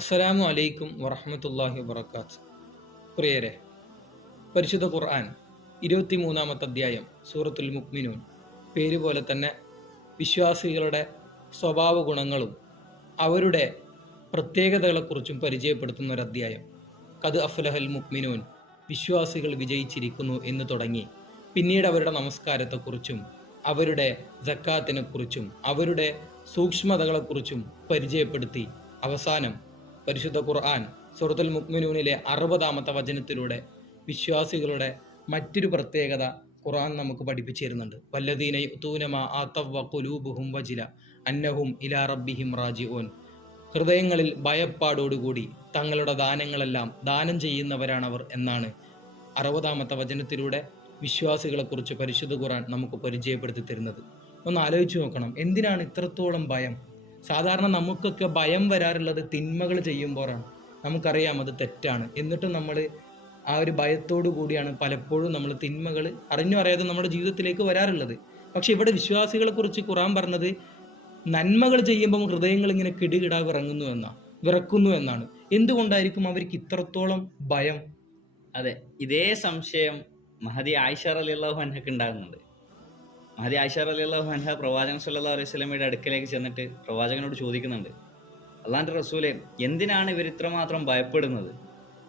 അസ്സലാമു അലൈക്കും വറഹമത്തല്ലാഹി വബർക്കാത്ത് പ്രിയരെ പരിശുദ്ധ ഖുർആൻ ഇരുപത്തി മൂന്നാമത്തെ അധ്യായം സൂറത്തുൽ മുക്മിനൂൻ പേര് പോലെ തന്നെ വിശ്വാസികളുടെ സ്വഭാവ ഗുണങ്ങളും അവരുടെ പ്രത്യേകതകളെക്കുറിച്ചും പരിചയപ്പെടുത്തുന്ന ഒരു അധ്യായം. കത് അഫ്ലഹൽ മുക്മിനൂൻ വിശ്വാസികൾ വിജയിച്ചിരിക്കുന്നു എന്ന് തുടങ്ങി. പിന്നീട് അവരുടെ നമസ്കാരത്തെക്കുറിച്ചും അവരുടെ ജക്കാത്തിനെക്കുറിച്ചും അവരുടെ സൂക്ഷ്മതകളെക്കുറിച്ചും പരിചയപ്പെടുത്തി അവസാനം പരിശുദ്ധ ഖുർആൻ സുഹൃത്തുൽ മുക്മിനൂനിലെ അറുപതാമത്തെ വചനത്തിലൂടെ വിശ്വാസികളുടെ മറ്റൊരു പ്രത്യേകത ഖുർആൻ നമുക്ക് പഠിപ്പിച്ചു തരുന്നുണ്ട് വല്ലദീന യുത്തൂനമ ആത്തവ കുലൂബുഹും വജില അന്നഹും ഇലാ റബ്ബിഹിം റാജിഊൻ. ഹൃദയങ്ങളിൽ ഭയപ്പാടോടുകൂടി തങ്ങളുടെ ദാനങ്ങളെല്ലാം ദാനം ചെയ്യുന്നവരാണവർ എന്നാണ് അറുപതാമത്തെ വചനത്തിലൂടെ വിശ്വാസികളെക്കുറിച്ച് പരിശുദ്ധ ഖുറാൻ നമുക്ക് പരിചയപ്പെടുത്തി തരുന്നത്. ഒന്ന് ആലോചിച്ച് നോക്കണം എന്തിനാണ് ഇത്രത്തോളം ഭയം? സാധാരണ നമുക്കൊക്കെ ഭയം വരാറുള്ളത് തിന്മകൾ ചെയ്യുമ്പോഴാണ്. നമുക്കറിയാം അത് തെറ്റാണ്. എന്നിട്ടും നമ്മൾ ആ ഒരു ഭയത്തോടു കൂടിയാണ് പലപ്പോഴും നമ്മൾ തിന്മകൾ അറിഞ്ഞു അറിയാതെ നമ്മുടെ ജീവിതത്തിലേക്ക് വരാറുള്ളത്. പക്ഷെ ഇവിടെ വിശ്വാസികളെ കുറിച്ച് ഖുറാൻ പറഞ്ഞത് നന്മകൾ ചെയ്യുമ്പം ഹൃദയങ്ങൾ ഇങ്ങനെ കിടുകിടാ വിറങ്ങുന്നു എന്നാണ് വിറക്കുന്നു എന്നാണ്. എന്തുകൊണ്ടായിരിക്കും അവർക്ക് ഇത്രത്തോളം ഭയം? അതെ ഇതേ സംശയം മഹതി ആയിഷ അലി അള്ളാഹു അൻഹക്ക് ഉണ്ടാകുന്നുണ്ട്. മഹദി ആയിഷ അലി അള്ളാഹു പ്രവാചകൻ സല്ലാ അലൈഹി സ്വലമയുടെ അടുക്കലേക്ക് ചെന്നിട്ട് പ്രവാചകനോട് ചോദിക്കുന്നുണ്ട്. അള്ളാന്റെ റസൂലെ എന്തിനാണ് ഇവർ ഇത്രമാത്രം ഭയപ്പെടുന്നത്?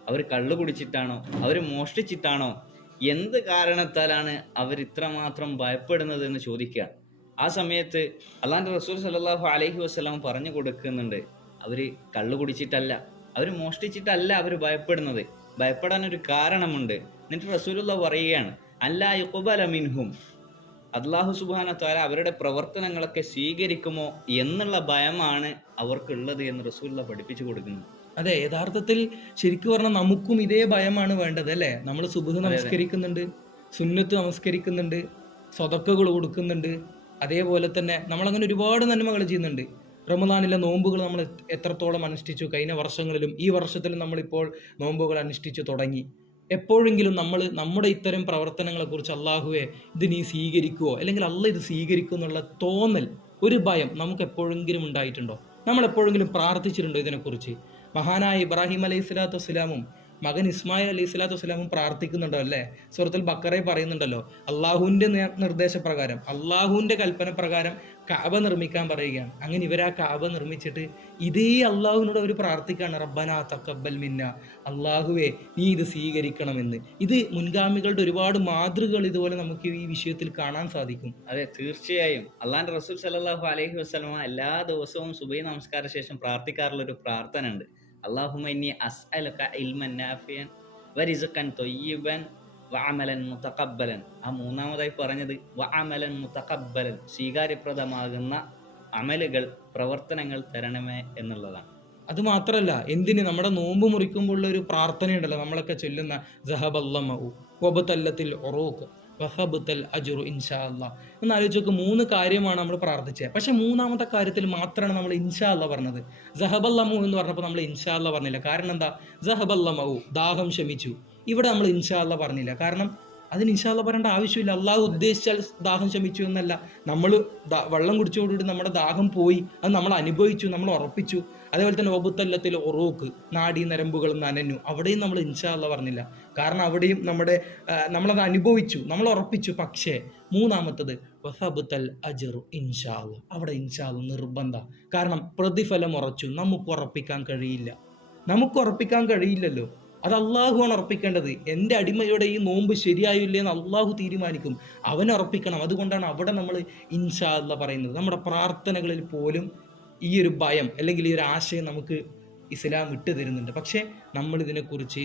അവർ കള്ളു കുടിച്ചിട്ടാണോ? അവർ മോഷ്ടിച്ചിട്ടാണോ? എന്ത് കാരണത്താലാണ് അവർ ഇത്രമാത്രം ഭയപ്പെടുന്നത് എന്ന് ചോദിക്കുക. ആ സമയത്ത് അള്ളാന്റെ റസൂൽ സല്ലാഹു അലൈഹി വസ്ലാം പറഞ്ഞു കൊടുക്കുന്നുണ്ട്. അവർ കള്ളു കുടിച്ചിട്ടല്ല അവർ മോഷ്ടിച്ചിട്ടല്ല അവർ ഭയപ്പെടുന്നത്. ഭയപ്പെടാൻ ഒരു കാരണമുണ്ട്. എന്നിട്ട് റസൂലുള്ള പറയുകയാണ് അല്ലാ യുക്കുബല മിൻഹും. അള്ളാഹു സുബാന താര അവരുടെ പ്രവർത്തനങ്ങളൊക്കെ സ്വീകരിക്കുമോ എന്നുള്ള ഭയമാണ് അവർക്കുള്ളത് എന്ന് റസൂലുള്ള പഠിപ്പിച്ചു കൊടുക്കുന്നു. അതെ യഥാർത്ഥത്തിൽ ശരിക്കും പറഞ്ഞാൽ നമുക്കും ഇതേ ഭയമാണ് വേണ്ടത് അല്ലേ? നമ്മൾ സുബുഹ് നമസ്കരിക്കുന്നുണ്ട് സുന്നത്ത് നമസ്കരിക്കുന്നുണ്ട് സ്വതക്കകൾ കൊടുക്കുന്നുണ്ട്. അതേപോലെ തന്നെ നമ്മളങ്ങനെ ഒരുപാട് നന്മകൾ ചെയ്യുന്നുണ്ട്. റമദാനിലെ നോമ്പുകൾ നമ്മൾ എത്രത്തോളം അനുഷ്ഠിച്ചു? കഴിഞ്ഞ വർഷങ്ങളിലും ഈ വർഷത്തിലും നമ്മളിപ്പോൾ നോമ്പുകൾ അനുഷ്ഠിച്ചു തുടങ്ങി. എപ്പോഴെങ്കിലും നമ്മൾ നമ്മുടെ ഇത്തരം പ്രവർത്തനങ്ങളെക്കുറിച്ച് അള്ളാഹുവെ ഇത് നീ സ്വീകരിക്കുവോ? അല്ലെങ്കിൽ അല്ല ഇത് സ്വീകരിക്കുമോ എന്നുള്ള തോന്നൽ ഒരു ഭയം നമുക്ക് എപ്പോഴെങ്കിലും ഉണ്ടായിട്ടുണ്ടോ? നമ്മൾ എപ്പോഴെങ്കിലും പ്രാർത്ഥിച്ചിട്ടുണ്ടോ ഇതിനെക്കുറിച്ച്? മഹാനായ ഇബ്രാഹിം അലൈഹി സ്വലാത്തു വസ്സലാമും മകൻ ഇസ്മായിൽ അലൈഹി സ്വലാത്തു വസ്സലാമും പ്രാർത്ഥിക്കുന്നുണ്ടോ അല്ലേ? സുഹൃത്തിൽ ബക്കറെ പറയുന്നുണ്ടല്ലോ അള്ളാഹുവിന്റെ നിർദ്ദേശപ്രകാരം അള്ളാഹുവിന്റെ കൽപ്പന പ്രകാരം കാബ നിർമ്മിക്കാൻ പറയുകയാണ്. അങ്ങനെ ഇവർ ആ കാബ നിർമ്മിച്ചിട്ട് ഇതേ അള്ളാഹുവിനോട് അവർ പ്രാർത്ഥിക്കുകയാണ്. റബ്ബന തക്കബൽ മിന്ന. അള്ളാഹുവെ നീ ഇത് സ്വീകരിക്കണമെന്ന്. ഇത് മുൻഗാമികളുടെ ഒരുപാട് മാതൃകകൾ ഇതുപോലെ നമുക്ക് ഈ വിഷയത്തിൽ കാണാൻ സാധിക്കും. അതെ തീർച്ചയായും. അള്ളാഹിന്റെ റസൂൽ സലാഹു അലഹി വസ്ലമ എല്ലാ ദിവസവും സുബൈ നമസ്കാര ശേഷം പ്രാർത്ഥിക്കാറുള്ള ഒരു പ്രാർത്ഥന ഉണ്ട് അള്ളാഹുമന്നി അസ്അലക ഇൽമൻ നാഫിയൻ വഅമലൻ മുതഖബ്ബലൻ. ആ മൂന്നാമതായി പറഞ്ഞത് വഅമലൻ മുതഖബ്ബലൻ. സ്വീകാര്യപ്രദമാകുന്ന അമലുകൾ പ്രവർത്തനങ്ങൾ തരണമേ എന്നുള്ളതാണ്. അത് മാത്രമല്ല എന്തിന് നമ്മുടെ നോമ്പ് മുറിക്കുമ്പോൾ ഒരു പ്രാർത്ഥനയുണ്ടല്ലോ നമ്മളൊക്കെ ചൊല്ലുന്ന ജഹബല്ലമു അജുറു ഇൻഷാ അല്ലാ എന്ന് ആലോചിച്ച് മൂന്ന് കാര്യമാണ് നമ്മൾ പ്രാർത്ഥിച്ചത് പക്ഷെ മൂന്നാമത്തെ കാര്യത്തിൽ മാത്രമാണ് നമ്മൾ ഇൻഷാ അല്ല പറഞ്ഞത്. ജഹബല്ലമു എന്ന് പറഞ്ഞപ്പോൾ നമ്മൾ ഇൻഷാ അല്ല പറഞ്ഞില്ല. കാരണം എന്താ? ജഹബല്ലമു ദാഹം ശമിച്ചു. ഇവിടെ നമ്മൾ ഇൻഷാ അല്ല പറഞ്ഞില്ല. കാരണം അതിന് ഇൻഷാല്ല പറയേണ്ട ആവശ്യമില്ല. അള്ളാഹു ഉദ്ദേശിച്ചാൽ ദാഹം ശമിച്ചു എന്നല്ല. നമ്മൾ വെള്ളം കുടിച്ചോടുകൂടി നമ്മുടെ ദാഹം പോയി. അത് നമ്മൾ അനുഭവിച്ചു നമ്മൾ ഉറപ്പിച്ചു. അതേപോലെ തന്നെ ഒബുത്തല്ലത്തിൽ ഒറോക്ക് നാടി നരമ്പുകൾ നനഞ്ഞു. അവിടെയും നമ്മൾ ഇൻഷാല്ല പറഞ്ഞില്ല. കാരണം അവിടെയും നമ്മുടെ നമ്മളത് അനുഭവിച്ചു നമ്മൾ ഉറപ്പിച്ചു. പക്ഷേ മൂന്നാമത്തത് വസബുത്തൽ അജറു ഇൻഷാൽ അവിടെ ഇൻഷാൽ നിർബന്ധ. കാരണം പ്രതിഫലം ഉറച്ചു. നമുക്ക് ഉറപ്പിക്കാൻ കഴിയില്ല. നമുക്ക് ഉറപ്പിക്കാൻ കഴിയില്ലല്ലോ. അത് അള്ളാഹുവാണ് ഉറപ്പിക്കേണ്ടത് എന്റെ അടിമയുടെ ഈ നോമ്പ് ശരിയായില്ലേ എന്ന് അള്ളാഹു തീരുമാനിക്കും. അവൻ ഉറപ്പിക്കണം അതുകൊണ്ടാണ് അവിടെ നമ്മൾ ഇൻഷാ അല്ല പറയുന്നത്. നമ്മുടെ പ്രാർത്ഥനകളിൽ പോലും ഈ ഒരു ഭയം അല്ലെങ്കിൽ ഈ ഒരു ആശയം നമുക്ക് ഇസ്ലാം വിട്ടു തരുന്നുണ്ട്. പക്ഷേ നമ്മൾ ഇതിനെക്കുറിച്ച്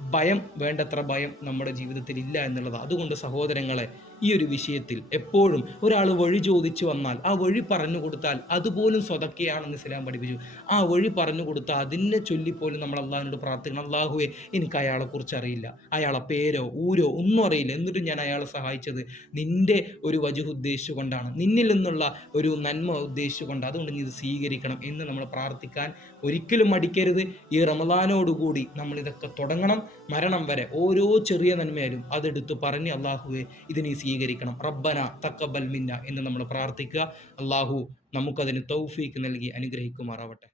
ഭയം വേണ്ടത്ര ഭയം നമ്മുടെ ജീവിതത്തിൽ ഇല്ല എന്നുള്ളത്. അതുകൊണ്ട് സഹോദരങ്ങളെ ഈ ഒരു വിഷയത്തിൽ എപ്പോഴും ഒരാൾ വഴി ചോദിച്ചു വന്നാൽ ആ വഴി പറഞ്ഞു കൊടുത്താൽ അതുപോലും സ്വതക്കെയാണെന്ന് ഇസ്ലാം പഠിപ്പിച്ചു. ആ വഴി പറഞ്ഞു കൊടുത്താൽ അതിനെ ചൊല്ലിപ്പോലും നമ്മൾ അള്ളാഹിനോട് പ്രാർത്ഥിക്കണം. അള്ളാഹുവെ എനിക്ക് അയാളെക്കുറിച്ച് അറിയില്ല. അയാളെ പേരോ ഊരോ ഒന്നും അറിയില്ല. എന്നിട്ടും ഞാൻ അയാളെ സഹായിച്ചത് നിന്റെ ഒരു വജുഹ് ഉദ്ദേശിച്ചുകൊണ്ടാണ് നിന്നിൽ നിന്നുള്ള ഒരു നന്മ ഉദ്ദേശിച്ചുകൊണ്ട് അതുകൊണ്ട് നീ ഇത് സ്വീകരിക്കണം എന്ന് നമ്മൾ പ്രാർത്ഥിക്കാൻ ഒരിക്കലും മടിക്കരുത്. ഈ റമദാനോടുകൂടി നമ്മൾ ഇതൊക്കെ തുടങ്ങണം മരണം വരെ. ഓരോ ചെറിയ നന്മയാലും അതെടുത്ത് പറഞ്ഞ് അള്ളാഹുവെ ഇതിനെ സ്വീകരിക്കണം. റബ്ബന തക്കബൽ മിന്ന എന്ന് നമ്മൾ പ്രാർത്ഥിക്കുക. അള്ളാഹു നമുക്കതിന് തൗഫീക്ക് നൽകി അനുഗ്രഹിക്കുമാറാവട്ടെ.